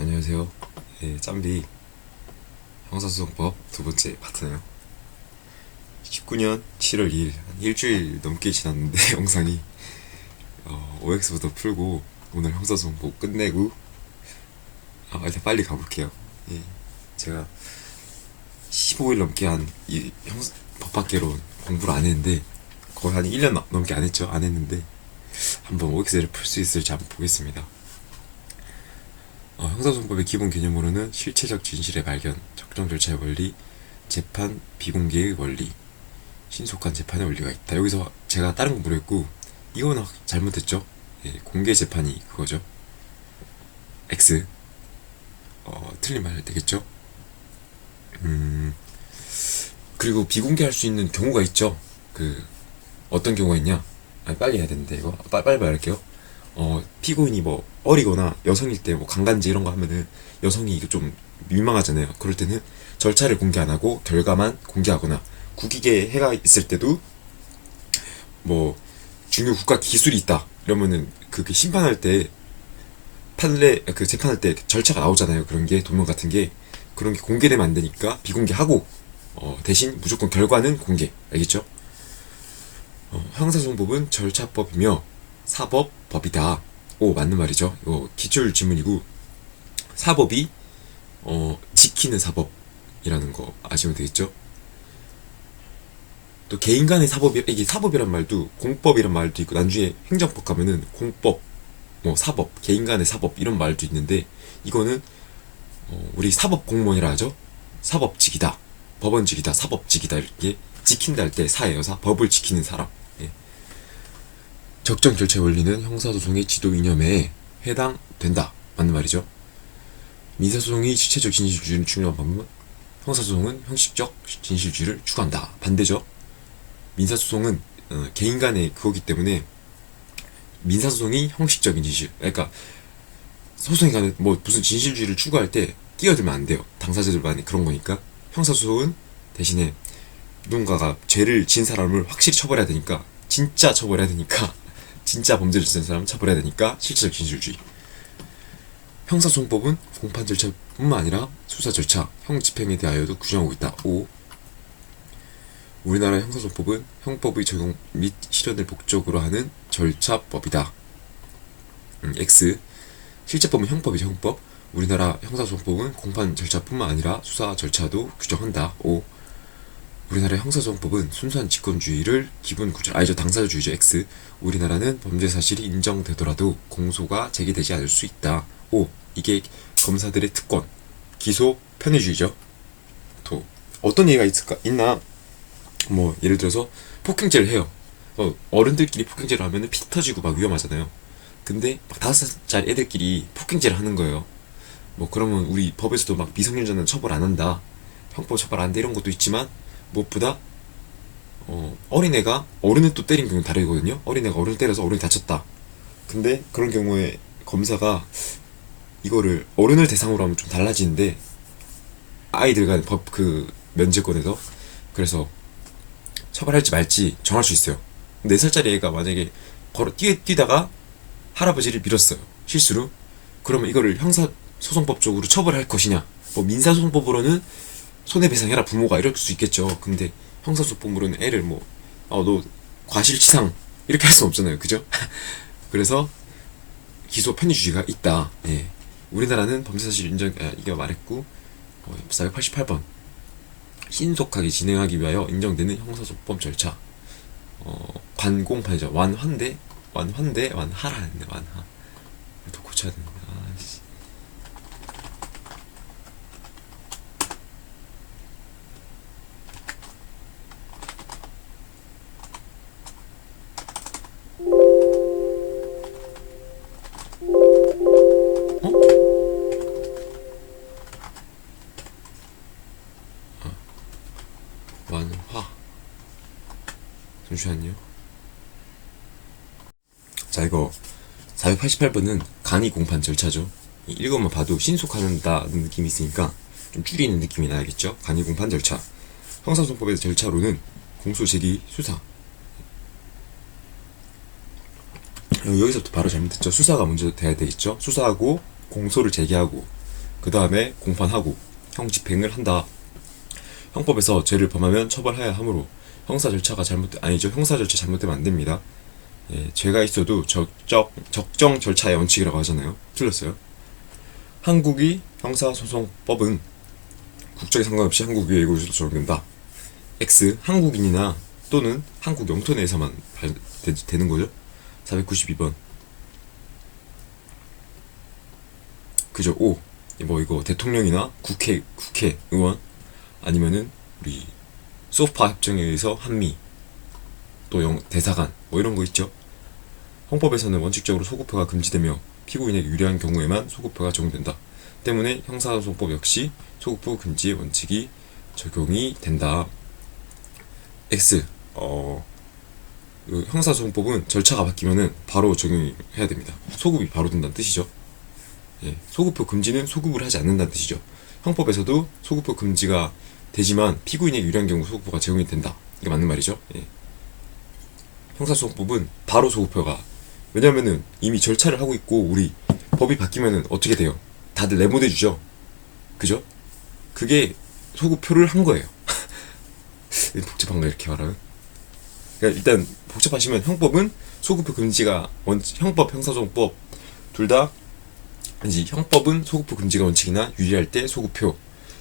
안녕하세요. 예, 짬비 형사소송법 두 번째 파트너요. 19년 7월 2일, 한 일주일 넘게 지났는데 영상이 OX부터 풀고 오늘 형사소송법 끝내고 일단 빨리 가볼게요. 예, 제가 15일 넘게 법학개론 공부를 안 했는데 거의 한 1년 넘게 안 했죠. 안 했는데 한번 OX를 풀 수 있을지 한번 보겠습니다. 형사소송법의 기본 개념으로는 실체적 진실의 발견, 적정 절차의 원리, 재판 비공개의 원리, 신속한 재판의 원리가 있다. 여기서 제가 다른 거 모르겠고 이거는 잘못했죠. 예, 공개 재판이 그거죠. X. 틀린 말 되겠죠. 그리고 비공개할 수 있는 경우가 있죠. 어떤 경우가 있냐? 빨리 해야 되는데 이거 빨리 말할게요. 피고인이 뭐 어리거나 여성일 때 뭐 강간지 이런 거 하면은 여성이 이거 좀 민망하잖아요. 그럴 때는 절차를 공개 안 하고 결과만 공개하거나 국익에 해가 있을 때도 뭐 중요 국가 기술이 있다 이러면은 그 심판할 때 판례 재판할 때 절차가 나오잖아요. 그런 게 도면 같은 게 그런 게 공개되면 안 되니까 비공개하고 대신 무조건 결과는 공개. 알겠죠? 형사소송법은 절차법이며 사법법이다. 오, 맞는 말이죠. 이거 기출 지문이고 사법이 지키는 사법이라는 거 아시면 되겠죠? 또 개인 간의 사법이 이게 사법이란 말도 공법이란 말도 있고 나중에 행정법 가면은 공법 뭐 사법 개인 간의 사법 이런 말도 있는데 이거는 우리 사법 공무원이라 하죠. 사법직이다, 법원직이다, 사법직이다 이렇게 지킨다 할 때 사예요. 법을 지키는 사람. 예. 적정 절차의 원리는 형사소송의 지도 이념에 해당된다. 맞는 말이죠. 민사소송이 실체적 진실주의를 중요한 방법은 형사소송은 형식적 진실주의를 추구한다. 반대죠. 민사소송은 개인 간의 그거기 때문에 민사소송이 형식적인 진실. 그러니까 소송이 가는 뭐 무슨 진실주의를 추구할 때 끼어들면 안 돼요. 당사자들만의 그런 거니까. 형사소송은 대신에 누군가가 죄를 진 사람을 확실히 처벌해야 되니까 진짜 처벌해야 되니까 진짜 범죄를 저지른 사람 처벌해야 되니까 실질적 진실주의. 형사소송법은 공판 절차뿐만 아니라 수사 절차, 형 집행에 대하여도 규정하고 있다. 5. 우리나라 형사소송법은 형법의 적용 및 실현을 목적으로 하는 절차법이다. X. 실제법은 형법이죠. 형법. 우리나라 형사소송법은 공판 절차뿐만 아니라 수사 절차도 규정한다. 5. 우리나라 형사소송법은 순수한 직권주의를 기본 구절 아니죠. 당사자주의죠. X. 우리나라는 범죄 사실이 인정되더라도 공소가 제기되지 않을 수 있다. 5. 이게 검사들의 특권, 기소 편의주의죠. 또 어떤 예가 있나? 뭐 예를 들어서 폭행죄를 해요. 어른들끼리 폭행죄를 하면 피 터지고 막 위험하잖아요. 근데 막 5살짜리 애들끼리 폭행죄를 하는 거예요. 뭐 그러면 우리 법에서도 막 미성년자는 처벌 안 한다, 형법 처벌 안 한다 이런 것도 있지만 무엇보다 어린애가 어른을 또 때린 경우는 다르거든요. 어린애가 어른을 때려서 어른이 다쳤다. 근데 그런 경우에 검사가 이거를 어른을 대상으로 하면 좀 달라지는데 아이들 간 법 면제권에서 그래서 처벌할지 말지 정할 수 있어요. 4살짜리 애가 만약에 뛰다가 할아버지를 밀었어요. 실수로. 그러면 이거를 형사소송법적으로 처벌할 것이냐. 뭐 민사소송법으로는 손해배상해라 부모가 이럴 수 있겠죠. 근데 형사소송법으로는 애를 너 과실치상 이렇게 할 수는 없잖아요. 그죠? 그래서 기소 편의주의가 있다. 예. 우리나라는 범죄사실 인정, 이게 말했고 488번 신속하게 진행하기 위하여 인정되는 형사소송법 절차. 관공판이죠. 완하라 했네. 완하. 또 고쳐야 되는데. 아씨. 완화. 잠시만요. 자, 이거 488번은 간이 공판 절차죠. 읽어만 봐도 신속한다는 느낌이 있으니까 좀 줄이는 느낌이 나야겠죠. 간이 공판 절차. 형사소송법의 절차로는 공소 제기 수사. 여기서부터 바로 잘못했죠. 수사가 먼저 돼야 되겠죠. 수사하고 공소를 제기하고 그 다음에 공판하고 형 집행을 한다. 형법에서 죄를 범하면 처벌해야 하므로 형사 절차가 아니죠. 형사 절차 잘못되면 안 됩니다. 예, 죄가 있어도 적정 절차의 원칙이라고 하잖아요. 틀렸어요. 한국이 형사소송법은 국적에 상관없이 한국 외국에서 적용된다. X 한국인이나 또는 한국 영토 내에서만 되는 거죠. 492번. 그죠. O 뭐 이거 대통령이나 국회의원 아니면은 우리 소파 협정에 의해서 한미 또 대사관 뭐 이런 거 있죠. 헌법에서는 원칙적으로 소급표가 금지되며 피고인에게 유리한 경우에만 소급표가 적용된다. 때문에 형사소송법 역시 소급표 금지의 원칙이 적용이 된다. X 그 형사소송법은 절차가 바뀌면은 바로 적용해야 됩니다. 소급이 바로 된다는 뜻이죠. 예, 소급표 금지는 소급을 하지 않는다는 뜻이죠. 형법에서도 소급표 금지가 되지만 피고인에게 유리한 경우 소급표가 적용이 된다. 이게 맞는 말이죠. 예. 형사소송법은 바로 소급표가, 왜냐면은 이미 절차를 하고 있고 우리 법이 바뀌면은 어떻게 돼요? 다들 네모내주죠. 그죠? 그게 소급표를 한 거예요. 복잡한가 이렇게 말하면? 그러니까 일단 복잡하시면 형법은 소급표 금지가 형법, 형사소송법 둘 다 아니지. 형법은 소급표 금지가 원칙이나 유리할 때 소급표,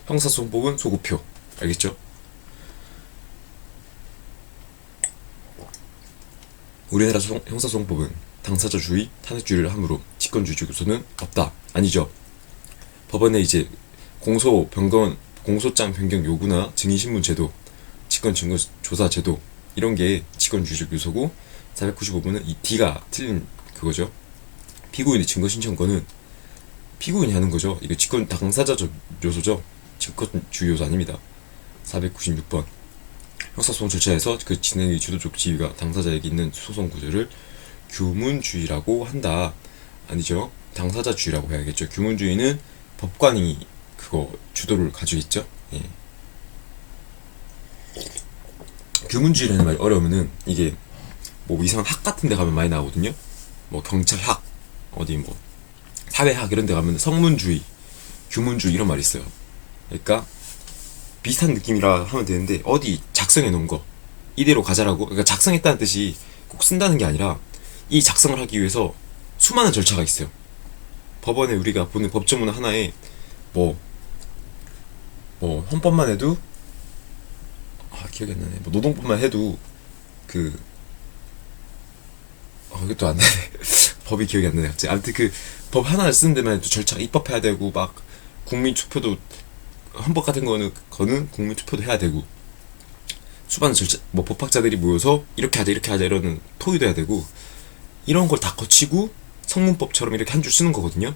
형사소송법은 소급표. 알겠죠? 우리나라 형사소송법은 당사자주의, 탄핵주의를 하므로 직권주의적 요소는 없다. 아니죠. 법원에 이제 공소장 변경 요구나 증인신문 제도, 직권 증거 조사 제도 이런 게 직권주의적 요소고, 495번은 이 D가 틀린 그거죠. 피고인의 증거 신청권은 피고인이 하는 거죠. 이거 직권 당사자적 요소죠. 직권주의 요소 아닙니다. 496번 형사소송 절차에서 그 진행의 주도적 지위가 당사자에게 있는 소송 구조를 규문주의라고 한다. 아니죠. 당사자주의라고 해야겠죠. 규문주의는 법관이 그거 주도를 가지고 있죠. 예. 규문주의라는 말이 어려우면은 이게 뭐 이상한 학 같은 데 가면 많이 나오거든요. 뭐 경찰학, 어디 뭐 사회학 이런 데 가면 성문주의, 규문주의 이런 말이 있어요. 그러니까 비슷한 느낌이라 하면 되는데 어디 작성해 놓은 거 이대로 가자라고, 그러니까 작성했다는 뜻이 꼭 쓴다는 게 아니라 이 작성을 하기 위해서 수많은 절차가 있어요. 법원에 우리가 보는 법조문 하나에 뭐 헌법만 해도 기억이 안 나네. 뭐 노동법만 해도 이것도 안 나네. 법이 기억이 안 나네 갑자기. 아무튼 그 법 하나를 쓰는 데만 해도 절차가 입법해야 되고, 막 국민 투표도, 헌법 같은 거는 국민 투표도 해야 되고, 수많은 절차, 뭐 법학자들이 모여서 이렇게 하자 이러는 토의도 해야 되고, 이런 걸 다 거치고 성문법처럼 이렇게 한 줄 쓰는 거거든요.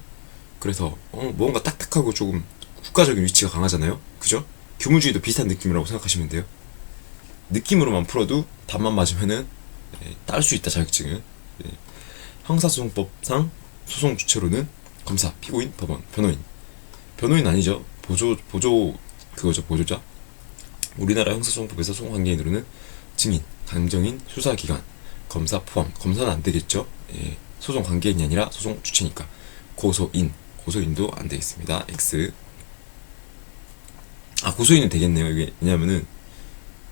그래서 뭔가 딱딱하고 조금 국가적인 위치가 강하잖아요. 그죠? 규문주의도 비슷한 느낌이라고 생각하시면 돼요. 느낌으로만 풀어도 답만 맞으면은 딸 수 있다, 자격증은. 형사소송법상 소송 주체로는 검사, 피고인, 법원, 변호인 아니죠. 그거죠, 보조자. 우리나라 형사소송법에서 소송관계인으로는 증인, 감정인, 수사기관, 검사 포함. 검사는 안 되겠죠. 예, 소송 관계인이 아니라 소송 주체니까. 고소인도 안 되겠습니다. X. 고소인은 되겠네요. 이게 왜냐면은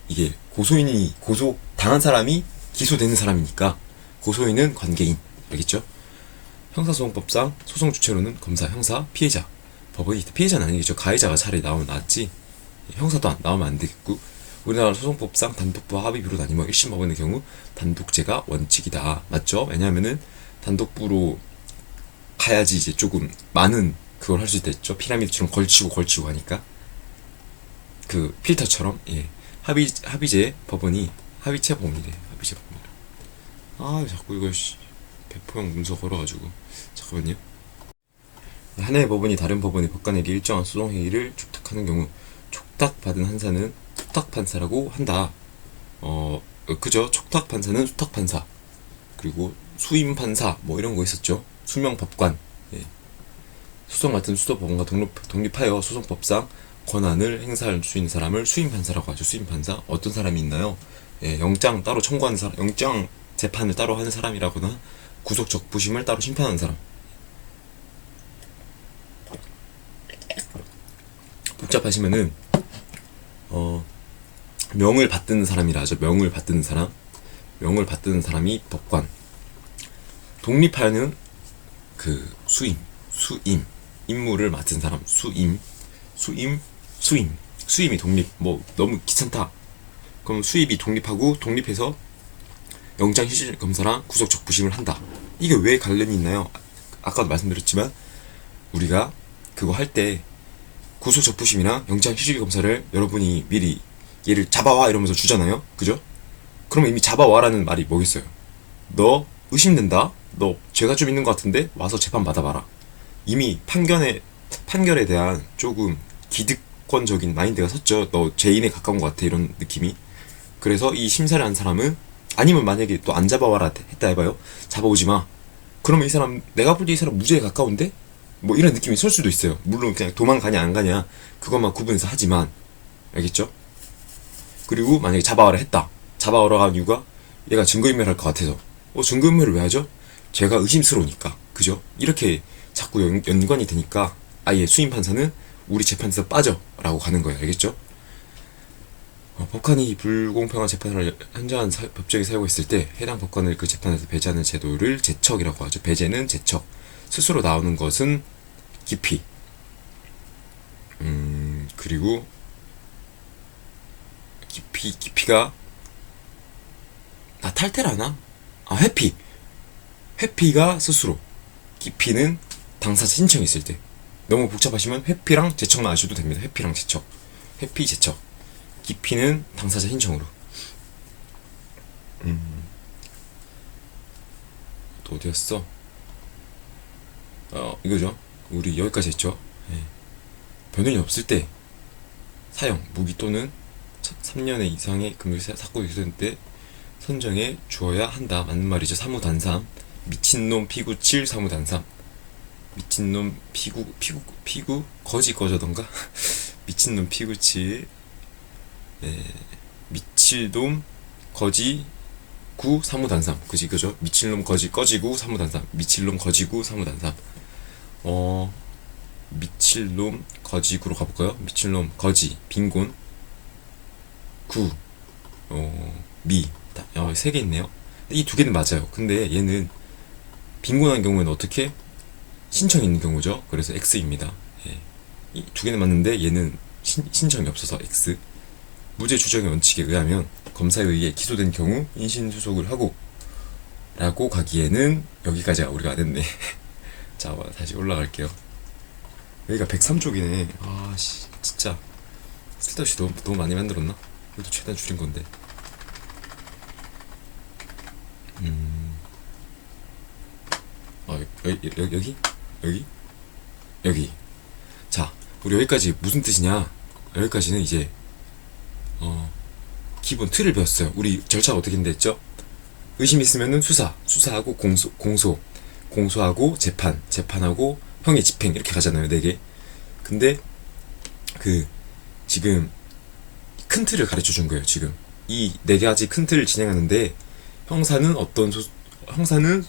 이게 고소 당한 사람이 기소되는 사람이니까 고소인은 관계인. 알겠죠? 형사소송법상 소송 주체로는 검사, 형사, 피해자. 법원이 피해자는 아니겠죠. 가해자가 차라리 나오면 낫지. 형사도 나오면 안 되겠고, 우리나라 소송법상 단독부와 합의부로 나뉘며 1심 법원의 경우 단독제가 원칙이다. 맞죠? 왜냐하면은 단독부로 가야지 이제 조금 많은 그걸 할 수 있겠죠. 피라미드처럼 걸치고 하니까. 그 필터처럼. 예. 합의제 법원이 합의체 법원이래. 합의체 법원이라. 자꾸 이거 배포형 문서 걸어가지고. 잠깐만요. 하나의 법원이 다른 법원의 법관에게 일정한 소송 행위를 촉탁하는 경우 촉탁받은 판사는 촉탁판사라고 한다. 그죠? 촉탁판사는 수탁판사, 그리고 수임판사 뭐 이런 거 있었죠. 수명법관. 예. 소송 같은 수도법원과 독립하여 소송법상 권한을 행사할 수 있는 사람을 수임판사라고 하죠. 수임판사. 어떤 사람이 있나요? 예, 영장 따로 청구하는 사람, 영장 재판을 따로 하는 사람이라거나 구속 적부심을 따로 심판하는 사람. 복잡하시면은 명을 받드는 사람이라 하죠. 명을 받드는 사람. 명을 받드는 사람이 법관. 독립하는 그 수임. 임무를 맡은 사람. 수임이 독립. 뭐 너무 귀찮다. 그럼 수임이 독립하고 독립해서 영장실질검사랑 구속적부심을 한다. 이게 왜 관련이 있나요? 아까도 말씀드렸지만 우리가 그거 할 때 구속적부심이나 영장실질검사를 여러분이 미리 얘를 잡아와 이러면서 주잖아요. 그죠? 그러면 이미 잡아와라는 말이 뭐겠어요? 너 의심된다? 너 죄가 좀 있는 것 같은데? 와서 재판 받아봐라. 이미 판결에 대한 조금 기득권적인 마인드가 섰죠. 너 죄인에 가까운 것 같아 이런 느낌이. 그래서 이 심사를 한 사람은, 아니면 만약에 또 안 잡아와라 했다 해봐요. 잡아오지 마. 그러면 이 사람, 내가 볼 때 이 사람 무죄에 가까운데? 뭐 이런 느낌이 설 수도 있어요. 물론 그냥 도망가냐 안 가냐 그것만 구분해서 하지만, 알겠죠? 그리고 만약에 잡아와라 했다. 잡아오라고 한 이유가 얘가 증거인멸할 것 같아서. 증거인멸을 왜 하죠? 죄가 의심스러우니까. 그죠? 이렇게 자꾸 연관이 되니까 아예 수임 판사는 우리 재판에서 빠져 라고 가는 거예요. 알겠죠? 법관이 불공평한 재판을 현저한 법정에 사유가 있을 때 해당 법관을 그 재판에서 배제하는 제도를 제척이라고 하죠. 배제는 제척. 스스로 나오는 것은 기피. 그리고 기피가 탈퇴라나? 회피가 스스로. 기피는 당사자 신청이 있을 때. 너무 복잡하시면 회피랑 제척만 아셔도 됩니다. 회피랑 제척. 회피, 제척. 기피는 당사자 신청으로. 또 어디였어? 이거죠. 우리 여기까지 했죠. 변호인이 없을 때 사형, 무기 또는 3년의 이상의 금융 사건이 있을 때 선정해 주어야 한다. 맞는 말이죠. 사무단삼. 미친놈 피구 7 사무단삼. 미친놈 피구 거지 거저던가. 미친놈 피구 7. 미칠놈 거지 구 사무단삼. 그죠? 미칠놈 거지 꺼지구 사무단삼. 미칠놈 거지구 사무단삼. 미칠놈 거지구로 가볼까요? 미칠놈 거지 빈곤 구 미. 세 개 있네요. 이 두 개는 맞아요. 근데 얘는 빈곤한 경우에는 어떻게? 신청이 있는 경우죠. 그래서 X입니다. 이 두 개는 맞는데 얘는 신청이 없어서 X. 무죄 추정의 원칙에 의하면 검사에 의해 기소된 경우 인신수속을 하고 라고 가기에는 여기까지가 우리가 안 했네. 자, 다시 올라갈게요. 여기가 103쪽이네. 아씨, 진짜 쓸데없이 너무 많이 만들었나? 이것도 최대한 줄인 건데. 여기. 자, 우리 여기까지 무슨 뜻이냐? 여기까지는 이제 기본 틀을 배웠어요. 우리 절차가 어떻게 된다 했죠? 의심 있으면은 수사하고 공소하고 재판하고 형의 집행 이렇게 가잖아요. 4개. 근데 지금 큰 틀을 가르쳐 준 거예요. 지금 이 4가지 큰 틀을 진행하는데 형사는 형사는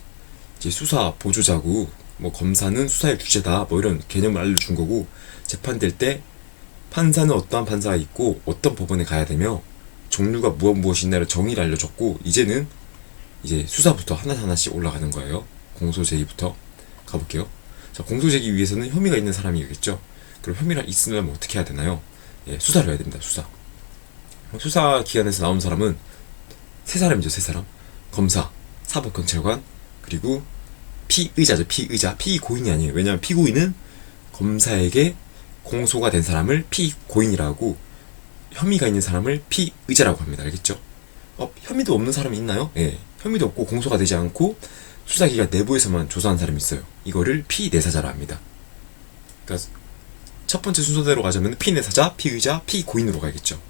이제 수사 보조자고, 뭐 검사는 수사의 주체다, 뭐 이런 개념을 알려준 거고, 재판될 때 판사는 어떠한 판사가 있고 어떤 법원에 가야 되며 종류가 무엇이냐를 정의를 알려줬고, 이제는 이제 수사부터 하나씩 올라가는 거예요. 공소제기부터 가볼게요. 자, 공소제기 위해서는 혐의가 있는 사람이겠죠. 그럼 혐의가 있으면 어떻게 해야 되나요? 수사를 해야 됩니다. 수사 기관에서 나온 사람은 3사람이죠. 3사람. 검사, 사법경찰관, 그리고 피의자죠. 피고인이 아니에요. 왜냐하면 피고인은 검사에게 공소가 된 사람을 피고인이라고, 혐의가 있는 사람을 피의자라고 합니다. 알겠죠? 혐의도 없는 사람이 있나요? 혐의도 없고 공소가 되지 않고 수사기관 내부에서만 조사한 사람이 있어요. 이거를 피내사자라 합니다. 그러니까 첫 번째 순서대로 가자면 피내사자, 피의자, 피고인으로 가야겠죠.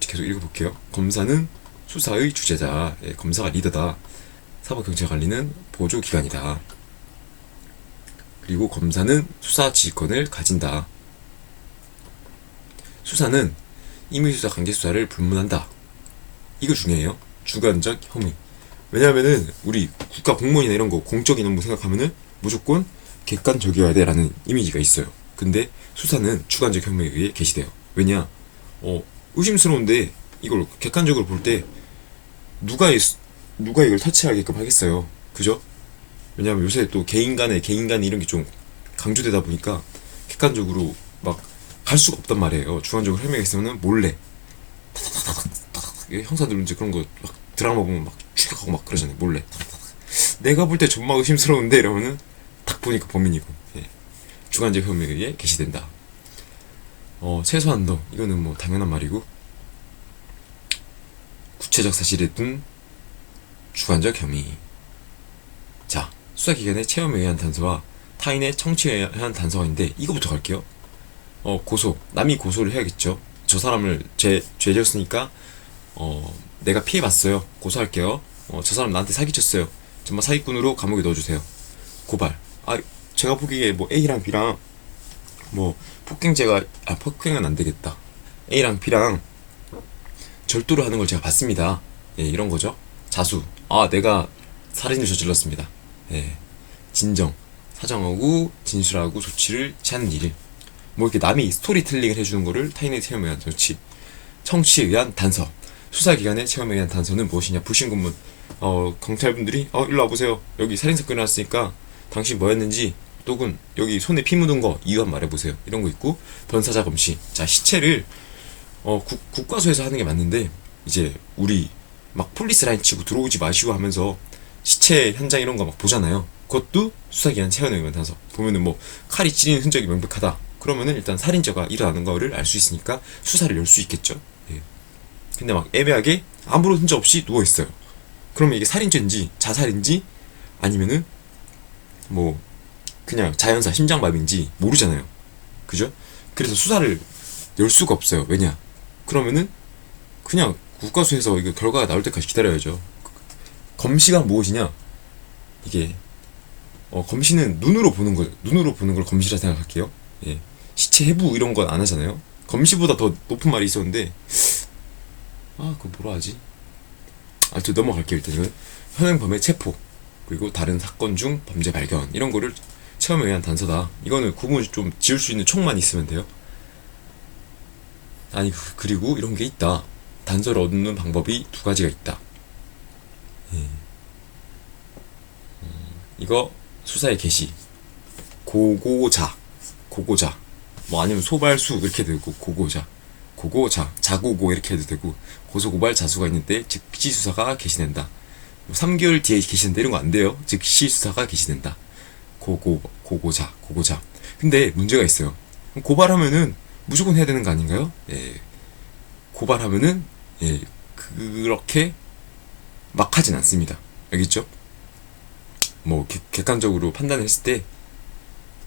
계속 읽어볼게요. 검사는 수사의 주체자. 검사가 리더다. 사법경찰관리는 보조기관이다. 그리고 검사는 수사 지휘권을 가진다. 수사는 임의수사 관계수사를 불문한다. 이거 중요해요. 주관적 혐의. 왜냐하면은 우리 국가 공무원이나 이런 거 공적인 업무 생각하면은 무조건 객관적이어야 돼라는 이미지가 있어요. 근데 수사는 주관적 혐의에 의해 개시돼요. 왜냐? 의심스러운데 이걸 객관적으로 볼 때 누가 이걸 터치하게끔 하겠어요. 그죠? 왜냐면 요새 또 개인 간의 이런 게 좀 강조되다 보니까 객관적으로 막 갈 수가 없단 말이에요. 주관적으로 혐의가 있으면은 몰래 형사들은 이제 그런 거 막 드라마 보면 막 추격하고 막 그러잖아요. 몰래 내가 볼 때 존나 의심스러운데 이러면은 딱 보니까 범인이고. 예. 주관적 혐의에 의해 개시된다. 최소한 더 이거는 뭐 당연한 말이고, 구체적 사실에 둔 주관적 혐의. 자, 수사기관의 체험에 의한 단서와 타인의 청취에 의한 단서가 있는데 이거부터 갈게요. 고소. 남이 고소를 해야겠죠. 저 사람을 죄 지었으니까 내가 피해봤어요. 고소할게요. 저 사람 나한테 사기쳤어요. 정말 사기꾼으로 감옥에 넣어주세요. 고발. 제가 보기에 뭐 A랑 B랑 뭐 폭행은 안 되겠다. A랑 B랑 절도를 하는 걸 제가 봤습니다. 예, 이런 거죠. 자수. 내가 살인을 저질렀습니다. 예, 진정. 사정하고 진술하고 조치를 취하는 일. 뭐 이렇게 남이 스토리텔링을 해주는 거를 타인의 체험에 의한 조치. 청취에 의한 단서. 수사기관의 체험에 의한 단서는 무엇이냐? 불신검문. 경찰분들이 일로 와보세요. 여기 살인사건이 났으니까 당신 뭐였는지, 또는 여기 손에 피 묻은 거 이유 한번 말해보세요. 이런 거 있고, 변사자 검시. 자, 시체를 국과수에서 하는 게 맞는데 이제 우리 막 폴리스 라인 치고 들어오지 마시고 하면서 시체 현장 이런 거 막 보잖아요. 그것도 수사기관 체험에 의한 단서. 보면은 뭐 칼이 찌르는 흔적이 명백하다. 그러면은 일단 살인죄가 일어나는 거를 알 수 있으니까 수사를 열 수 있겠죠. 예. 근데 막 애매하게 아무런 흔적 없이 누워 있어요. 그러면 이게 살인죄인지 자살인지 아니면은 뭐 그냥 자연사 심장마비인지 모르잖아요. 그죠? 그래서 수사를 열 수가 없어요. 왜냐? 그러면은 그냥 국과수에서 이거 결과가 나올 때까지 기다려야죠. 검시가 무엇이냐? 이게 검시는 눈으로 보는 걸 검시라 생각할게요. 예. 시체 해부 이런 건 안 하잖아요. 검시보다 더 높은 말이 있었는데 그거 뭐라 하지? 저 넘어갈게요. 일단 이건 현행범의 체포, 그리고 다른 사건 중 범죄 발견 이런 거를 체험에 의한 단서다. 이거는 구분 좀 지을 수 있는 촉만 있으면 돼요. 그리고 이런 게 있다. 단서를 얻는 방법이 두 가지가 있다. 이거 수사의 개시. 고고자 뭐 아니면 소발수 이렇게 되고, 고고자 자고고 이렇게 해도 되고, 고소고발 자수가 있는데 즉시 수사가 개시된다. 3개월 뒤에 개시된다 이런 거 안 돼요. 즉시 수사가 개시된다. 고고자. 근데 문제가 있어요. 고발하면은 무조건 해야 되는 거 아닌가요? 예. 고발하면은 그렇게 막 하진 않습니다. 알겠죠? 뭐 객관적으로 판단을 했을 때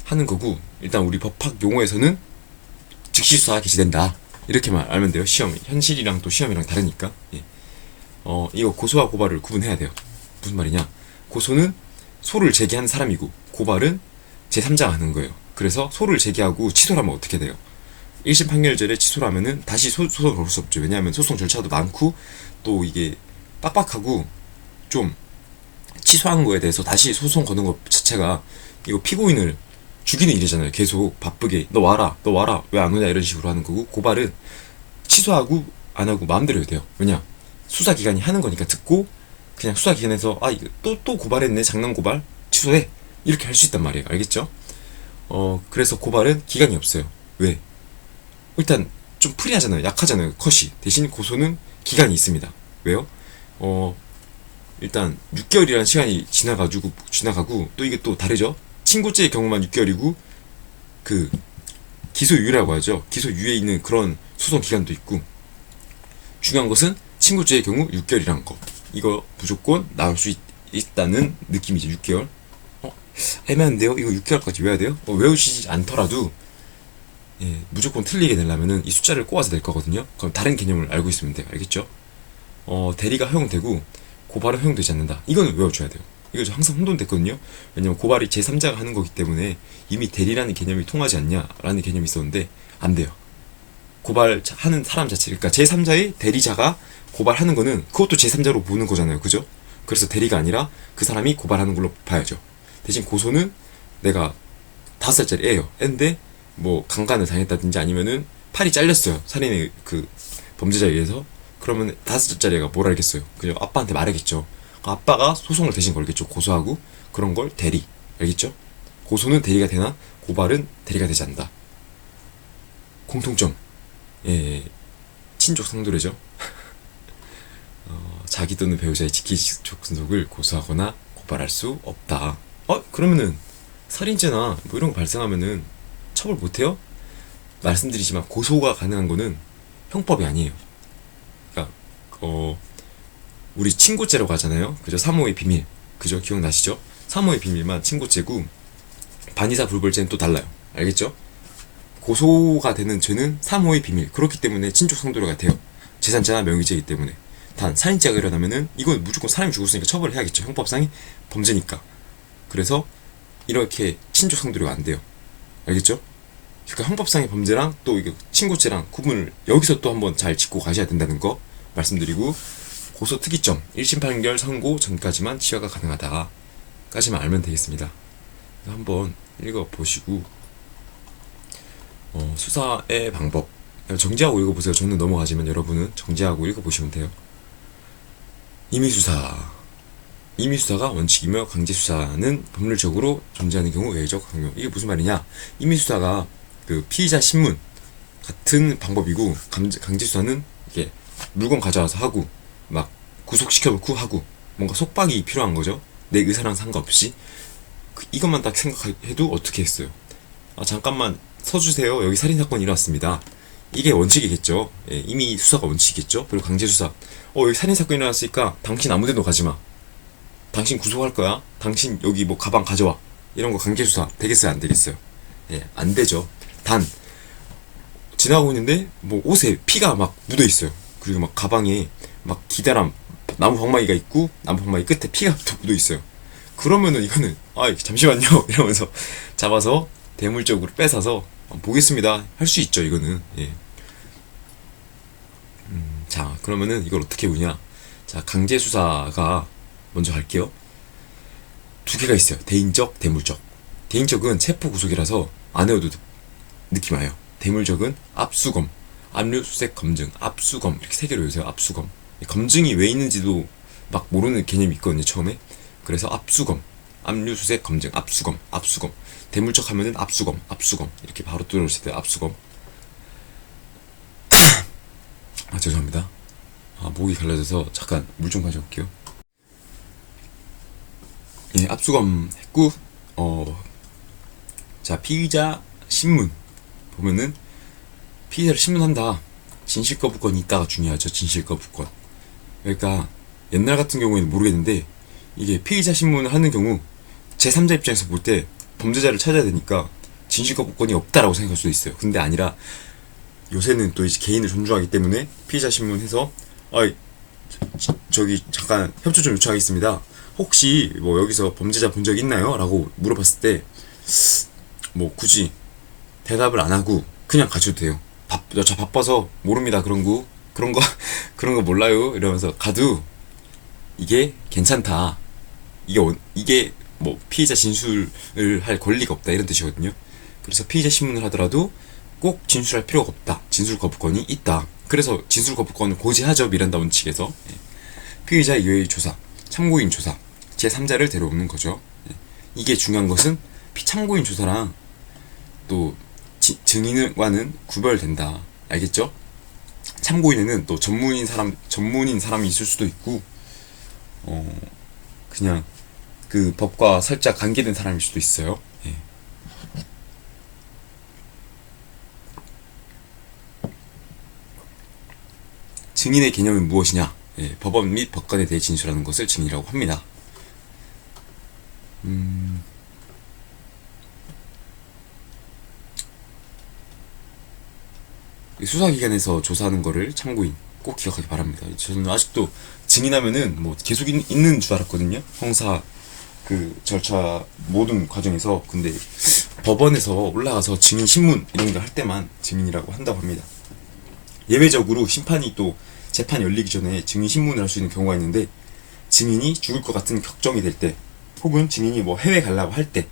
하는 거고, 일단 우리 법학 용어에서는 즉시 수사가 개시된다 이렇게만 알면 돼요. 현실이랑 또 시험이랑 다르니까. 예. 이거 고소와 고발을 구분해야 돼요. 무슨 말이냐? 고소는 소를 제기한 사람이고, 고발은 제3자가 하는 거예요. 그래서 소를 제기하고 취소를 하면 어떻게 돼요? 1심 판결제를 취소를 하면은 다시 소송을 걸 수 없죠. 왜냐하면 소송 절차도 많고 또 이게 빡빡하고, 좀 취소한 거에 대해서 다시 소송 거는 것 자체가 이거 피고인을 죽이는 일이잖아요. 계속 바쁘게 너 와라 왜 안 오냐 이런 식으로 하는 거고, 고발은 취소하고 안 하고 마음대로 해도 돼요. 왜냐? 수사기관이 하는 거니까 듣고 그냥 수사기관에서 이거 또 고발했네, 장난 고발 취소해 이렇게 할 수 있단 말이에요. 알겠죠? 그래서 고발은 기간이 없어요. 왜? 일단 좀 프리하잖아요. 약하잖아요. 컷이. 대신 고소는 기간이 있습니다. 왜요? 일단 6개월이라는 시간이 지나가고, 또 이게 또 다르죠. 친고죄의 경우만 6개월이고 그 기소유예라고 하죠. 기소유예 있는 그런 소송 기간도 있고, 중요한 것은 친고죄의 경우 6개월이라는 거. 이거 무조건 나올 수 있다는 느낌이죠. 6개월. 애매한데요? 이거 6개월까지 외워야 돼요? 외우시지 않더라도 무조건 틀리게 되려면은 이 숫자를 꼬아서 낼 거거든요. 그럼 다른 개념을 알고 있으면 돼요. 알겠죠? 대리가 허용되고 고발은 허용되지 않는다. 이거는 외워줘야 돼요. 이거 항상 혼돈됐거든요. 왜냐면 고발이 제3자가 하는 거기 때문에 이미 대리라는 개념이 통하지 않냐라는 개념이 있었는데 안 돼요. 고발하는 사람 자체, 그러니까 제3자의 대리자가 고발하는 거는 그것도 제3자로 보는 거잖아요. 그죠? 그래서 대리가 아니라 그 사람이 고발하는 걸로 봐야죠. 대신 고소는 내가 5살짜리 애예요. 애인데 뭐 강간을 당했다든지 아니면은 팔이 잘렸어요. 살인의 그 범죄자에 의해서. 그러면 5살짜리 애가 뭘 알겠어요. 그냥 아빠한테 말하겠죠. 아빠가 소송을 대신 걸겠죠. 고소하고 그런 걸 대리. 알겠죠? 고소는 대리가 되나 고발은 대리가 되지 않는다. 공통점. 예, 친족 상도례죠. 자기 또는 배우자의 직기족 존속을 고소하거나 고발할 수 없다. 그러면은 살인죄나 뭐 이런 거 발생하면은 처벌 못해요? 말씀드리지만 고소가 가능한 거는 형법이 아니에요. 그러니까 우리 친고죄라고 하잖아요. 그죠? 사모의 비밀. 그죠? 기억나시죠? 사모의 비밀만 친고죄고 반의사 불벌죄는 또 달라요. 알겠죠? 고소가 되는 죄는 사모의 비밀. 그렇기 때문에 친족 상도례가 돼요. 재산죄나 명의죄이기 때문에. 단 살인죄가 일어나면은 이건 무조건 사람이 죽었으니까 처벌을 해야겠죠. 형법상의 범죄니까. 그래서 이렇게 친족 상도례가 안 돼요. 알겠죠? 그러니까 형법상의 범죄랑 또 이게 친고죄랑 구분을 여기서 또 한번 잘 짚고 가셔야 된다는 거 말씀드리고, 고소 특이점 1심 판결 선고 전까지만 취하가 가능하다 까지만 알면 되겠습니다. 한번 읽어보시고 수사의 방법 정지하고 읽어보세요. 저는 넘어가지만 여러분은 정지하고 읽어보시면 돼요. 임의수사가 원칙이며 강제수사는 법률적으로 존재하는 경우 외적 강요. 이게 무슨 말이냐? 임의수사가 그 피의자 신문 같은 방법이고, 강제수사는 이게 물건 가져와서 하고 막 구속시켜놓고 하고 뭔가 속박이 필요한 거죠. 내 의사랑 상관없이. 이것만 딱 생각해도 어떻게 했어요? 잠깐만 서주세요. 여기 살인사건이 일어났습니다. 이게 원칙이겠죠. 예, 이미 수사가 원칙이겠죠. 그리고 강제수사. 여기 살인사건이 일어났으니까 당신 아무데도 가지마. 당신 구속할 거야. 당신 여기 뭐 가방 가져와. 이런 거 강제수사 되겠어요? 안 되겠어요? 예, 안 되죠. 단 지나가고 있는데 뭐 옷에 피가 막 묻어 있어요. 그리고 막 가방에 막 기다란 나무 방망이가 있고 나무 방망이 끝에 피가 묻어 있어요. 그러면은 이거는 잠시만요 이러면서 잡아서 대물적으로 뺏어서 보겠습니다 할 수 있죠. 이거는. 예. 자, 그러면은 이걸 어떻게 우냐. 자, 강제수사가 먼저 할게요. 두 개가 있어요. 대인적, 대물적. 대인적은 체포구속이라서 안 해도 느낌 와요. 대물적은 압수검, 압류수색 검증, 압수검 이렇게 세 개로 외우세요. 압수검. 검증이 왜 있는지도 막 모르는 개념이 있거든요. 처음에. 그래서 압수검, 압류수색 검증, 압수검, 압수검. 대물적 하면은 압수검, 압수검 이렇게 바로 들어오실 때 압수검. 죄송합니다. 목이 갈라져서 잠깐 물 좀 가져올게요. 예, 압수검 했고, 자, 피의자 신문 보면은 피의자를 신문한다. 진실거부권이 있다가 중요하죠. 진실거부권. 그러니까 옛날 같은 경우에는 모르겠는데 이게 피의자 신문을 하는 경우 제3자 입장에서 볼 때 범죄자를 찾아야 되니까 진실거부권이 없다라고 생각할 수도 있어요. 근데 아니라 요새는 또 이제 개인을 존중하기 때문에 피의자 신문해서 저기 잠깐 협조 좀 요청하겠습니다. 혹시 뭐 여기서 범죄자 본 적 있나요? 라고 물어봤을 때 뭐 굳이 대답을 안 하고 그냥 가셔도 돼요. 저 바빠서 모릅니다. 그런 거 그런 거 몰라요. 이러면서 가도 이게 괜찮다. 이게 뭐 피의자 진술을 할 권리가 없다 이런 뜻이거든요. 그래서 피의자 신문을 하더라도 꼭 진술할 필요가 없다. 진술 거부권이 있다. 그래서 진술 거부권을 고지하죠. 미란다 원칙에서. 피의자 이외의 조사, 참고인 조사, 제3자를 데려오는 거죠. 이게 중요한 것은 참고인 조사랑 또 증인과는 구별된다. 알겠죠? 참고인에는 또 전문인 사람이 있을 수도 있고, 그냥 그 법과 살짝 관계된 사람일 수도 있어요. 예. 증인의 개념은 무엇이냐? 예, 법원 및 법관에 대해 진술하는 것을 증인이라고 합니다. 수사기관에서 조사하는 거를 참고인 꼭 기억하기 바랍니다. 저는 아직도 증인하면은 뭐 계속 있는 줄 알았거든요. 형사 그 절차 모든 과정에서. 근데 법원에서 올라가서 증인 신문 이런 거 할 때만 증인이라고 한다고 합니다. 예외적으로 심판이 또 재판이 열리기 전에 증인 신문을 할 수 있는 경우가 있는데, 증인이 죽을 것 같은 격정이 될 때, 혹은 증인이 뭐 해외 가려고 할 때,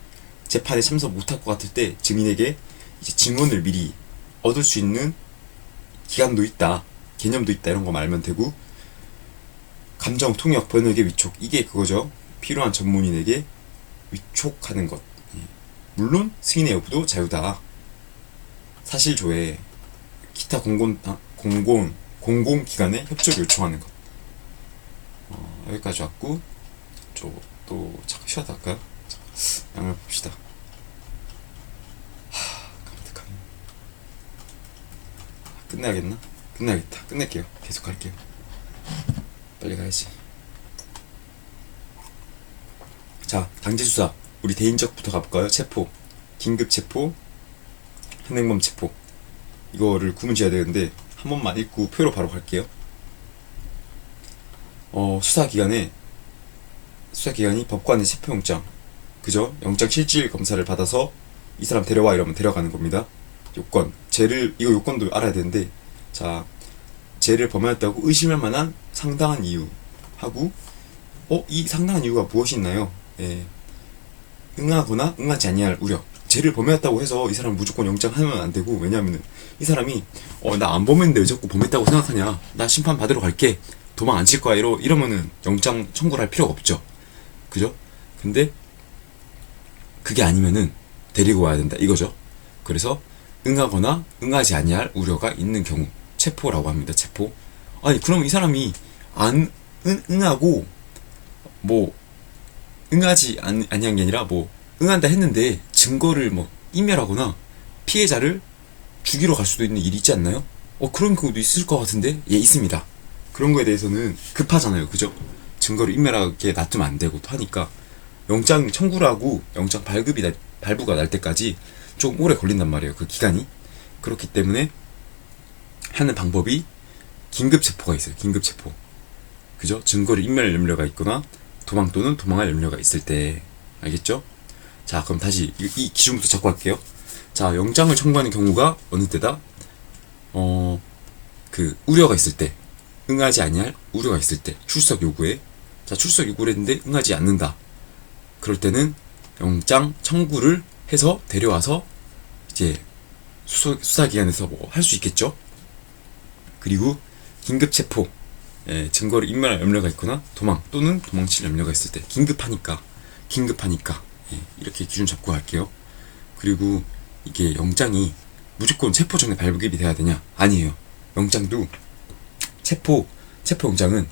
재판에 참석 못할 것 같을 때 증인에게 이제 증언을 미리 얻을 수 있는 기간도 있다, 개념도 있다, 이런 거 말면 되고, 감정 통역, 번역의 위촉, 이게 그거죠. 필요한 전문인에게 위촉하는 것. 물론 승인의 여부도 자유다. 사실 조회, 기타 공공기관에 협조를 요청하는 것. 여기까지 왔고, 또 잠깐 쉬었다 할까요? 양을 봅시다. 가득하네. 끝내야겠나? 끝내야겠다. 끝낼게요. 계속 할게요. 빨리 가야지. 자, 강제수사. 우리 대인적부터 가볼까요? 체포, 긴급체포, 현행범 체포. 이거를 구분 지어야 되는데 한 번만 읽고 표로 바로 갈게요. 수사기관이 법관의 체포영장, 그죠? 영장 실질 검사를 받아서 이 사람 데려와 이러면 데려가는 겁니다. 요건, 이거 요건도 알아야 되는데, 자, 죄를 범하였다고 의심할 만한 상당한 이유 하고, 이 상당한 이유가 무엇이 있나요? 응하거나 응하지 아니할 우려. 죄를 범했다고 해서 이 사람 무조건 영장하면 안 되고, 왜냐면은 이 사람이 나 안 범했는데 왜 자꾸 범했다고 생각하냐, 나 심판 받으러 갈게, 도망 안 칠 거야, 이러면은 영장 청구를 할 필요가 없죠. 그죠? 근데 그게 아니면은 데리고 와야 된다, 이거죠. 그래서 응하거나 응하지 아니할 우려가 있는 경우 체포라고 합니다. 체포. 아니, 그럼 이 사람이 안 응하고 뭐 응하지 아니한 게 아니라 뭐 응한다 했는데 증거를 뭐 인멸하거나 피해자를 죽이러 갈 수도 있는 일이 있지 않나요? 그런 경우도 있을 것 같은데. 예, 있습니다. 그런 거에 대해서는 급하잖아요, 그죠? 증거를 인멸하게 놔두면 안 되고 또 하니까 영장 청구를 하고 영장 발부가 날 때까지 좀 오래 걸린단 말이에요, 그 기간이. 그렇기 때문에 하는 방법이 긴급체포가 있어요. 긴급체포. 그죠? 증거를 인멸할 염려가 있거나 도망 또는 도망할 염려가 있을 때. 알겠죠? 자, 그럼 다시 이 기준부터 잡고 할게요. 자, 영장을 청구하는 경우가 어느 때다? 그 우려가 있을 때, 응하지 아니할 우려가 있을 때, 출석 요구에. 자, 출석 요구를 했는데 응하지 않는다. 그럴 때는 영장 청구를 해서 데려와서 이제 수사기관에서 뭐 할 수 있겠죠. 그리고 긴급체포, 증거를 인멸할 염려가 있거나 도망 또는 도망칠 염려가 있을 때. 긴급하니까 이렇게 기준 잡고 갈게요. 그리고 이게 영장이 무조건 체포 전에 발부결이 돼야 되냐? 아니에요. 영장도 체포 영장은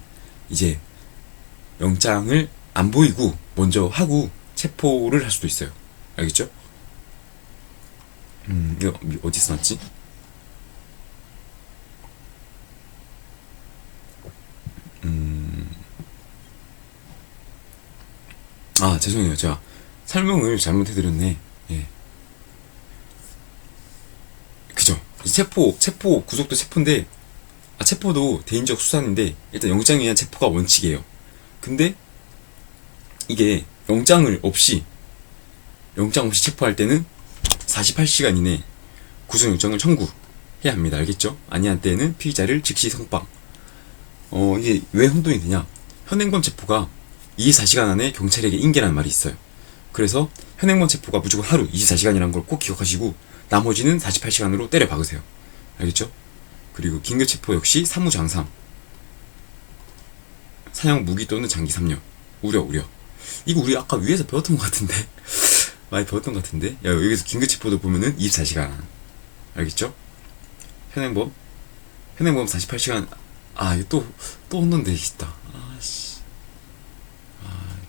이제 영장을 안 보이고 먼저 하고 체포를 할 수도 있어요. 알겠죠? 이거 어디서 났지? 죄송해요. 제가 설명을 잘못해드렸네. 예. 그죠? 체포, 구속도 체포인데, 체포도 대인적 수단인데, 일단 영장에 의한 체포가 원칙이에요. 근데, 이게 영장 없이 체포할 때는 48시간 이내 구속영장을 청구해야 합니다. 알겠죠? 아니한 때에는 피의자를 즉시 성방. 이게 왜 혼돈이 되냐? 현행범 체포가 24시간 안에 경찰에게 인계라는 말이 있어요. 그래서 현행범 체포가 무조건 하루 24시간이라는 걸 꼭 기억하시고 나머지는 48시간으로 때려 박으세요. 알겠죠? 그리고 긴급 체포 역시 사무장상, 사형 무기 또는 장기 3년. 우려. 이거 우리 아까 위에서 배웠던 것 같은데. 많이 배웠던 것 같은데. 야, 여기서 긴급 체포도 보면은 24시간. 알겠죠? 현행범 48시간. 이거 또 혼돈돼 있다.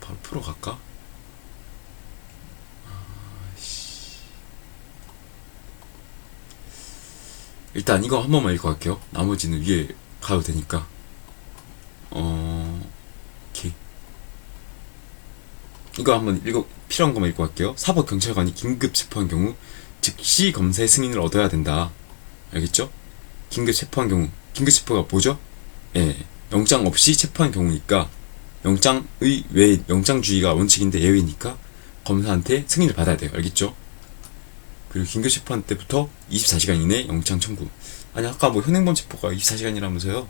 바로 풀어 갈까? 일단 이거 한 번만 읽고 갈게요. 나머지는 위에 가도 되니까. 오케이. 이거 한번 필요한 것만 읽고 갈게요. 사법경찰관이 긴급 체포한 경우 즉시 검사의 승인을 얻어야 된다. 알겠죠? 긴급 체포한 경우, 긴급 체포가 뭐죠? 영장 없이 체포한 경우니까, 영장주의가 원칙인데 예외니까 검사한테 승인을 받아야 돼요. 알겠죠? 그리고 긴급 체포한 때부터 24시간 이내 영장 청구. 아니, 아까 뭐 현행범 체포가 24시간이라면서요?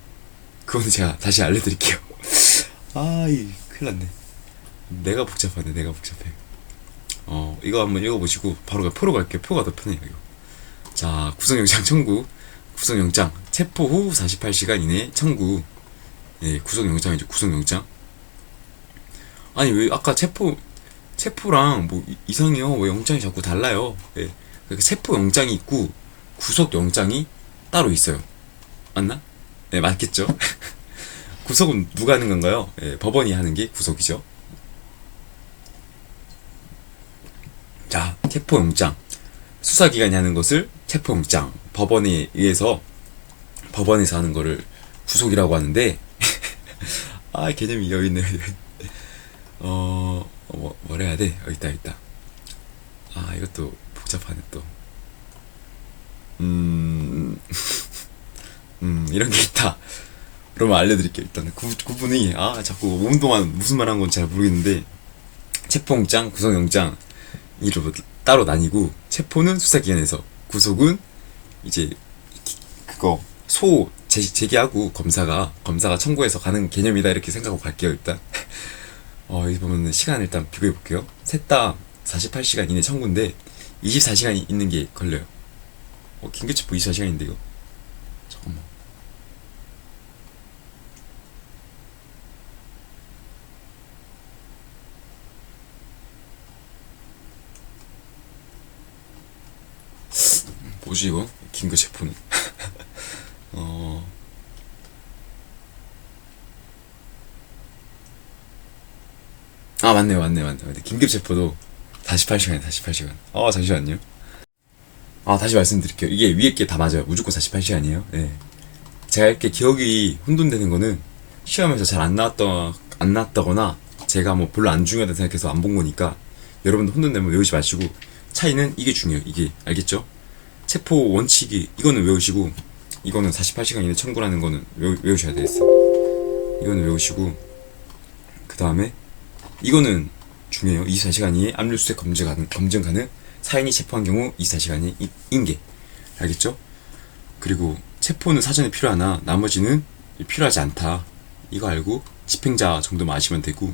그거는 제가 다시 알려드릴게요. 큰일 났네. 내가 복잡해. 이거 한번 읽어보시고 바로 표로 갈게요. 표가 더 편해요. 이거. 자, 구속영장 청구. 구속영장 체포 후 48시간 이내 청구. 예, 구속영장이죠. 구속영장. 아니 왜 아까 체포랑 뭐 이상해요. 왜 영장이 자꾸 달라요? 예. 그러니까 체포 영장이 있고 구속 영장이 따로 있어요. 맞나? 네, 맞겠죠? 구속은 누가 하는 건가요? 예, 법원이 하는 게 구속이죠. 자, 체포 영장. 수사기관이 하는 것을 체포 영장. 법원에서 하는 거를 구속이라고 하는데, 아, 개념이 여기 있네. 뭘 해야 돼? 있다. 아, 이것도 복잡하네, 또. 이런 게 있다. 그러면 알려드릴게요. 일단 구분이, 자꾸 몸 동안 무슨 말 한 건 잘 모르겠는데, 체포영장, 구속영장, 이로 따로 나뉘고, 체포는 수사기관에서, 구속은 이제, 그거, 제기하고 검사가 청구해서 가는 개념이다. 이렇게 생각하고 갈게요, 일단. 여기 보면 시간 일단 비교해 볼게요. 셋 다 48시간 이내 청구인데 24시간 있는 게 걸려요. 긴급체포 24시간인데 이거. 잠깐만. 뭐지 이거? 긴급체포는. 맞네. 긴급체포도 48시간. 잠시만요. 다시 말씀드릴게요. 이게 위에 게 다 맞아요. 무조건 48시간이에요. 네. 제가 이렇게 기억이 혼돈되는 거는 시험에서 잘 안 나왔다거나 제가 뭐 별로 안 중요하다 생각해서 안 본 거니까 여러분들 혼돈되면 외우지 마시고 차이는 이게 중요해요. 이게 알겠죠? 체포 원칙이 이거는 외우시고 이거는 48시간 이내 청구라는 거는 외우셔야 되겠어요. 이거는 외우시고 그 다음에 이거는 중요해요. 24시간 이내 압류수색 검증 가능. 사인이 체포한 경우 24시간이 인계. 알겠죠? 그리고 체포는 사전에 필요하나 나머지는 필요하지 않다. 이거 알고 집행자 정도만 아시면 되고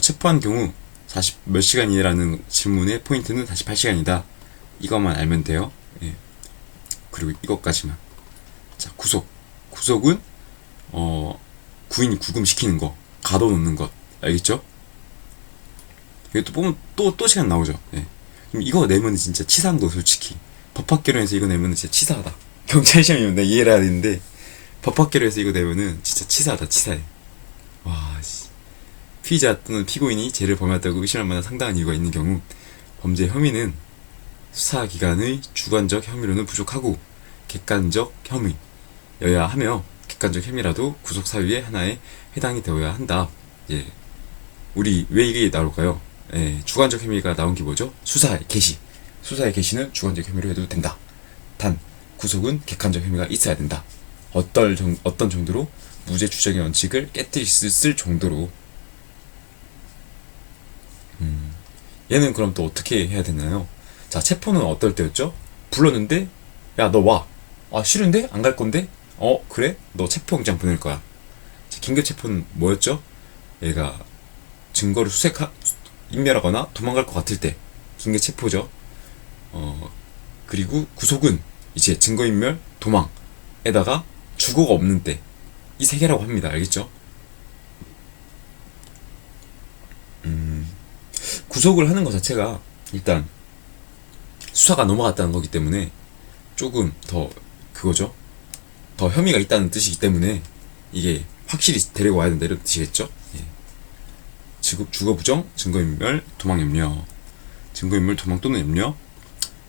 체포한 경우 40몇 시간 이내라는 질문의 포인트는 48시간이다. 이것만 알면 돼요. 예. 그리고 이것까지만. 자, 구속은 구인 구금시키는 거, 가둬놓는 것. 알겠죠? 이거 또 보면 또 시간 나오죠. 예. 그럼 이거 내면 진짜 치사한거 솔직히. 법학개론에서 이거 내면 진짜 치사하다. 경찰 시험이면 내가 이해를 해야 되는데 법학개론에서 이거 내면은 진짜 치사하다. 치사해. 와, 씨. 피의자 또는 피고인이 죄를 범했다고 의심할 만한 상당한 이유가 있는 경우 범죄 혐의는 수사기관의 주관적 혐의로는 부족하고 객관적 혐의여야 하며 객관적 혐의라도 구속 사유의 하나에 해당이 되어야 한다. 예. 우리 왜 이게 나올까요? 예, 주관적 혐의가 나온 게 뭐죠? 수사의 개시는 주관적 혐의로 해도 된다. 단 구속은 객관적 혐의가 있어야 된다. 어떤 정도로? 무죄 추정의 원칙을 깨뜨릴 정도로. 얘는 그럼 또 어떻게 해야 되나요? 자, 체포는 어떨 때였죠? 불렀는데 야, 너 와. 싫은데? 안 갈 건데? 그래? 너 체포영장 보낼 거야. 긴급체포는 뭐였죠? 얘가 증거를 인멸하거나 도망갈 것 같을 때 긴급체포죠. 그리고 구속은 이제 증거인멸, 도망에다가 주거가 없는 때 이 세 개라고 합니다. 알겠죠? 구속을 하는 것 자체가 일단 수사가 넘어갔다는 거기 때문에 조금 더 그거죠. 더 혐의가 있다는 뜻이기 때문에 이게 확실히 데리고 와야 된다 이런 뜻이겠죠. 예. 주거 부정, 증거인멸, 도망 염려, 증거인멸, 도망 또는 염려,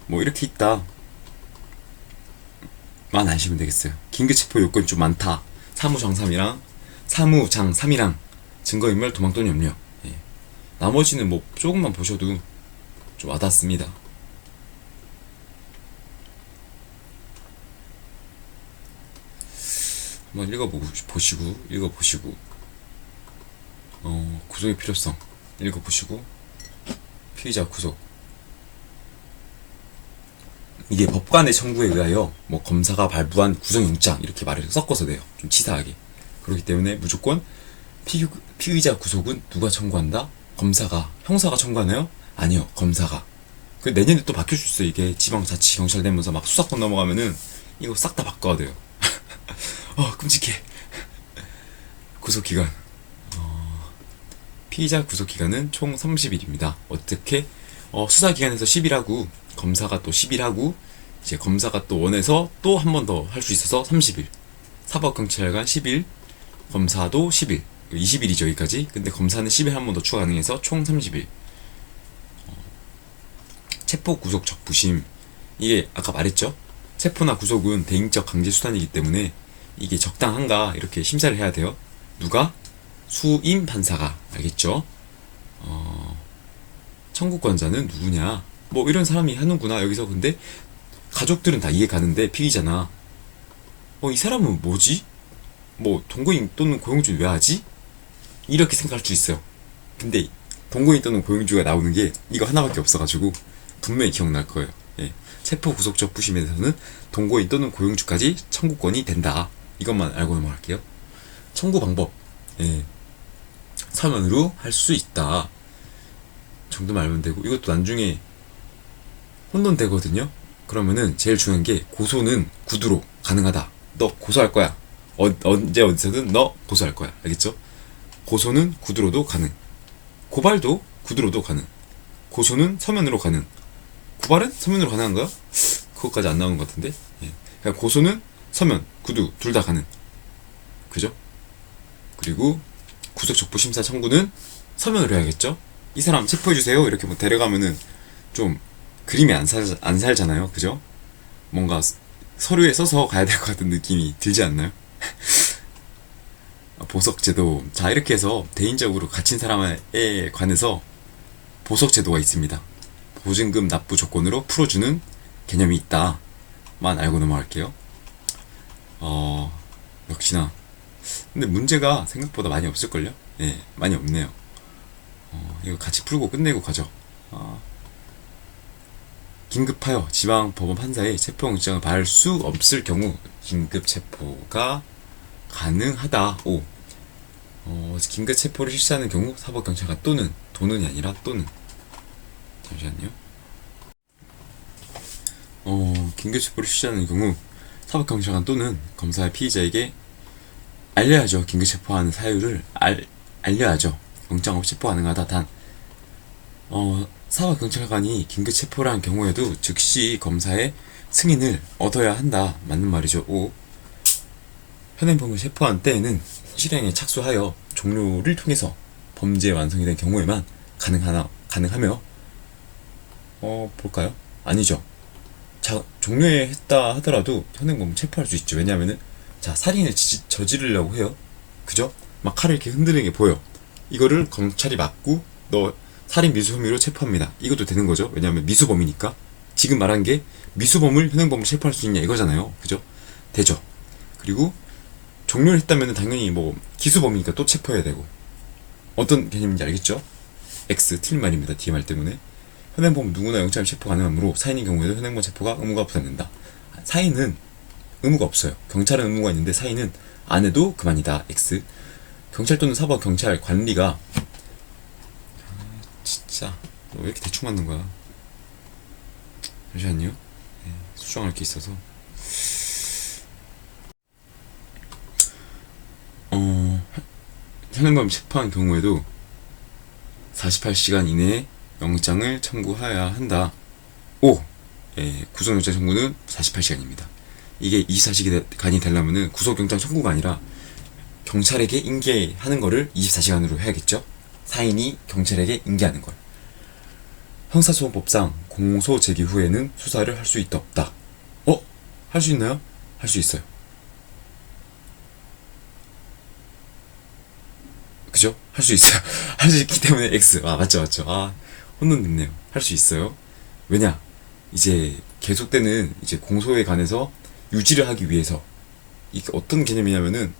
뭐 이렇게 있다. 만 아시면 되겠어요. 긴급체포 요건이 좀 많다. 사무장 3이랑 증거인멸, 도망 또는 염려. 예. 나머지는 뭐 조금만 보셔도 좀 와닿습니다. 한번 읽어보시고 구속의 필요성 읽어보시고 피의자 구속. 이게 법관의 청구에 의하여 뭐 검사가 발부한 구속영장 이렇게 말을 섞어서 내요. 좀 치사하게. 그렇기 때문에 무조건 피의자 구속은 누가 청구한다? 형사가 청구하나요? 아니요, 검사가. 그 내년에 또 바뀔 수 있어요. 이게 지방자치경찰 되면서 막 수사권 넘어가면은 이거 싹 다 바꿔야 돼요. 끔찍해. 구속기간. 피의자 구속기간은 총 30일입니다. 어떻게? 수사기관에서 10일 하고, 검사가 또 10일 하고, 이제 검사가 또 원해서 또 한 번 더 할 수 있어서 30일. 사법경찰관 10일, 검사도 10일. 20일이죠, 여기까지. 근데 검사는 10일 한 번 더 추가 가능해서 총 30일. 체포, 구속, 적부심. 이게 아까 말했죠? 체포나 구속은 대인적 강제 수단이기 때문에 이게 적당한가 이렇게 심사를 해야 돼요. 누가? 수임 판사가. 알겠죠? 청구권자는 누구냐? 뭐 이런 사람이 하는구나 여기서. 근데 가족들은 다 이해 가는데 피의자나 이 사람은 뭐지? 뭐 동거인 또는 고용주는 왜 하지? 이렇게 생각할 수 있어요. 근데 동거인 또는 고용주가 나오는 게 이거 하나밖에 없어가지고 분명히 기억날 거예요. 예. 체포 구속적 부심에 대해서는 동거인 또는 고용주까지 청구권이 된다. 이것만 알고 넘어갈게요. 청구 방법. 예. 서면으로 할 수 있다. 정도만 알면 되고, 이것도 나중에 혼돈되거든요. 그러면은 제일 중요한 게 고소는 구두로 가능하다. 너 고소할 거야. 언제 어디서든 너 고소할 거야. 알겠죠? 고소는 구두로도 가능. 고발도 구두로도 가능. 고소는 서면으로 가능. 고발은 서면으로 가능한가요? 그것까지 안 나오는 것 같은데. 예. 그러니까 고소는 서면, 구두 둘 다 가능. 그죠? 그리고 구속적부 심사 청구는 서면으로 해야겠죠? 이 사람 체포해주세요. 이렇게 뭐 데려가면은 좀 그림이 안 살잖아요. 그죠? 뭔가 서류에 써서 가야 될 것 같은 느낌이 들지 않나요? 보석제도. 자, 이렇게 해서 대인적으로 갇힌 사람에 관해서 보석제도가 있습니다. 보증금 납부 조건으로 풀어주는 개념이 있다. 만 알고 넘어갈게요. 역시나. 근데 문제가 생각보다 많이 없을걸요? 예, 많이 없네요. 이거 같이 풀고 끝내고 가죠. 긴급하여 지방법원 판사에 체포영장을 발할 수 없을 경우 긴급 체포가 가능하다. 오. 긴급 체포를 실시하는 경우 사법경찰관 또는 도는이 아니라 또는. 잠시만요. 긴급 체포를 실시하는 경우 사법경찰관 또는 검사의 피의자에게 알려야죠. 긴급 체포하는 사유를 알려야죠. 영장 없이 체포 가능하다. 단 사법경찰관이 긴급 체포를 한 경우에도 즉시 검사의 승인을 얻어야 한다. 맞는 말이죠. 5. 현행범을 체포한 때에는 실행에 착수하여 종료를 통해서 범죄 완성이 된 경우에만 가능하며 볼까요? 아니죠. 자, 종료했다 하더라도 현행범을 체포할 수 있죠. 왜냐하면은 자, 살인을 저지르려고 해요. 그죠? 막 칼을 이렇게 흔드는 게 보여. 이거를 검찰이 맞고 너 살인 미수 혐의로 체포합니다. 이것도 되는 거죠. 왜냐하면 미수범이니까. 지금 말한 게 미수범을 현행범으로 체포할 수 있냐 이거잖아요. 그죠? 되죠. 그리고 종료를 했다면 당연히 뭐 기수범이니까 또 체포해야 되고. 어떤 개념인지 알겠죠? X 틀린 말입니다. DMR 때문에. 현행범 누구나 영장 체포 가능하므로 사인인 경우에도 현행범 체포가 의무가 부담된다. 사인은 의무가 없어요. 경찰은 의무가 있는데 사인은 안 해도 그만이다. X. 경찰 또는 사법 경찰 관리가 진짜 너 왜 이렇게 대충 맞는 거야? 잠시만요. 네, 수정할 게 있어서. 현행범 체포한 경우에도 48시간 이내에 영장을 청구해야 한다. 오! 예, 구속영장 청구는 48시간입니다. 이게 24시간이 되려면은 구속영장 청구가 아니라 경찰에게 인계하는 거를 24시간으로 해야겠죠? 사인이 경찰에게 인계하는 걸. 형사소송법상 공소 제기 후에는 수사를 할 수 있다 없다. 할 수 있나요? 할 수 있어요. 그죠? 할 수 있어요. 할 수 있기 때문에 X. 맞죠. 혼돈됐네요. 할 수 있어요. 왜냐? 이제 계속되는 이제 공소에 관해서 유지를 하기 위해서. 이게 어떤 개념이냐면은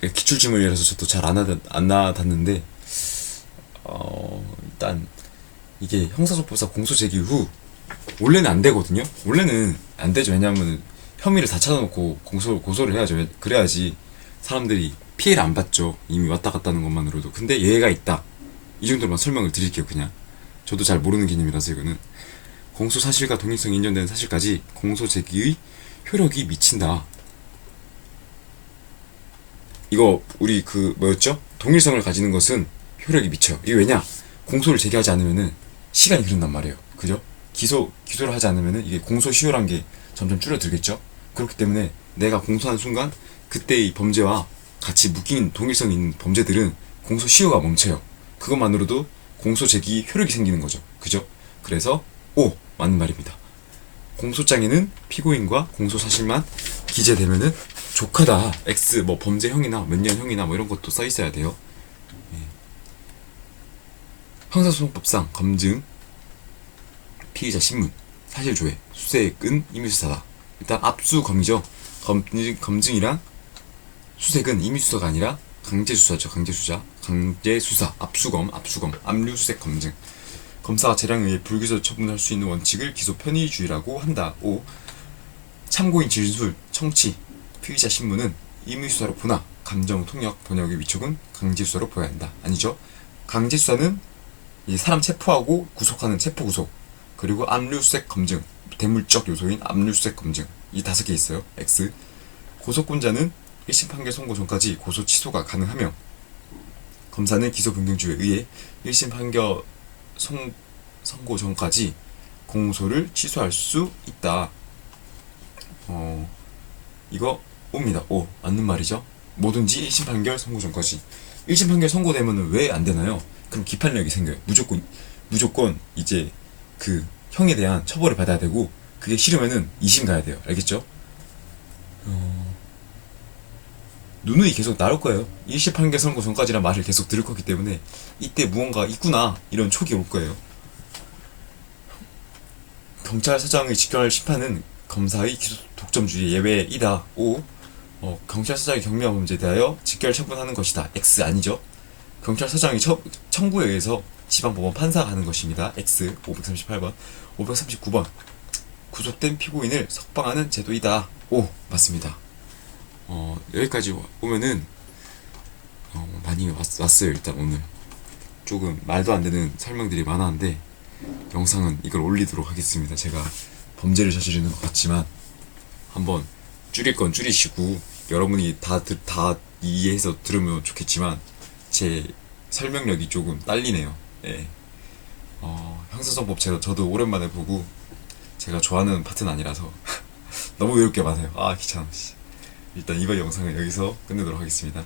기출지문이라서 저도 잘 안 나닿는데 일단 이게 형사소송법상 공소 제기 후 원래는 안 되거든요. 원래는 안 되죠. 왜냐하면 혐의를 다 찾아놓고 고소를 해야죠. 그래야지 사람들이 피해를 안 받죠. 이미 왔다 갔다는 것만으로도. 근데 예외가 있다. 이 정도로만 설명을 드릴게요. 그냥 저도 잘 모르는 개념이라서. 이거는 공소 사실과 동일성이 인정되는 사실까지 공소 제기의 효력이 미친다. 이거 우리 그 뭐였죠? 동일성을 가지는 것은 효력이 미쳐요. 이게 왜냐? 공소를 제기하지 않으면은 시간이 흐른단 말이에요. 그죠? 기소를 하지 않으면은 이게 공소 시효란 게 점점 줄어들겠죠? 그렇기 때문에 내가 공소한 순간 그때의 범죄와 같이 묶인 동일성이 있는 범죄들은 공소 시효가 멈춰요. 그것만으로도 공소 제기 효력이 생기는 거죠. 그죠? 그래서 오! 맞는 말입니다. 공소장에는 피고인과 공소 사실만 기재되면은 족하다. X 뭐 범죄형이나 몇 년형이나 뭐 이런 것도 써 있어야 돼요. 예. 형사소송법상 검증, 피의자 신문, 사실 조회, 수색은 임의수사다. 일단 압수검이죠. 검증이랑 수색은 임의수사가 아니라 강제수사죠. 강제수사, 압수검, 압류수색 검증. 검사가 재량에 의해 불기소 처분할 수 있는 원칙을 기소 편의주의라고 한다. 5. 참고인 진술, 청취, 피의자 신문은 임의수사로 보나 감정, 통역, 번역의 위촉은 강제수사로 보아야 한다. 아니죠. 강제수사는 이 사람 체포하고 구속하는 체포구속, 그리고 압류수색 검증, 대물적 요소인 압류수색 검증, 이 5개 있어요. X. 고소권자는 1심 판결 선고 전까지 고소 취소가 가능하며 검사는 기소 변경주에 의해 1심 판결 선고 전까지 공소를 취소할 수 있다. 이거 O입니다. O. 맞는 말이죠. 뭐든지 1심 판결 선고 전까지. 1심 판결 선고되면 왜 안 되나요? 그럼 기판력이 생겨요. 무조건 이제 그 형에 대한 처벌을 받아야 되고, 그게 싫으면은 2심 가야 돼요. 알겠죠? 누누이 계속 나올 거예요. 1심 판결 선고 전까지란 말을 계속 들을 거기 때문에 이때 무언가 있구나 이런 촉이 올 거예요. 경찰서장의 직권할 심판은 검사의 기소 독점주의 예외이다. 5. 경찰서장의 경미한 범죄에 대하여 직결 처분하는 것이다. X. 아니죠. 경찰서장의 청구에 의해서 지방법원 판사가 하는 것입니다. X. 538번. 539번. 구속된 피고인을 석방하는 제도이다. O. 맞습니다. 여기까지 오면은 많이 왔어요. 일단 오늘 조금 말도 안 되는 설명들이 많았는데 영상은 이걸 올리도록 하겠습니다. 제가 범죄를 저지르는 것 같지만 한번 줄일 건 줄이시고 여러분이 다 이해해서 들으면 좋겠지만 제 설명력이 조금 딸리네요. 예. 형사소송법 저도 오랜만에 보고 제가 좋아하는 파트는 아니라서 너무 외울 게 많아요. 아 귀찮아. 일단 이번 영상은 여기서 끝내도록 하겠습니다.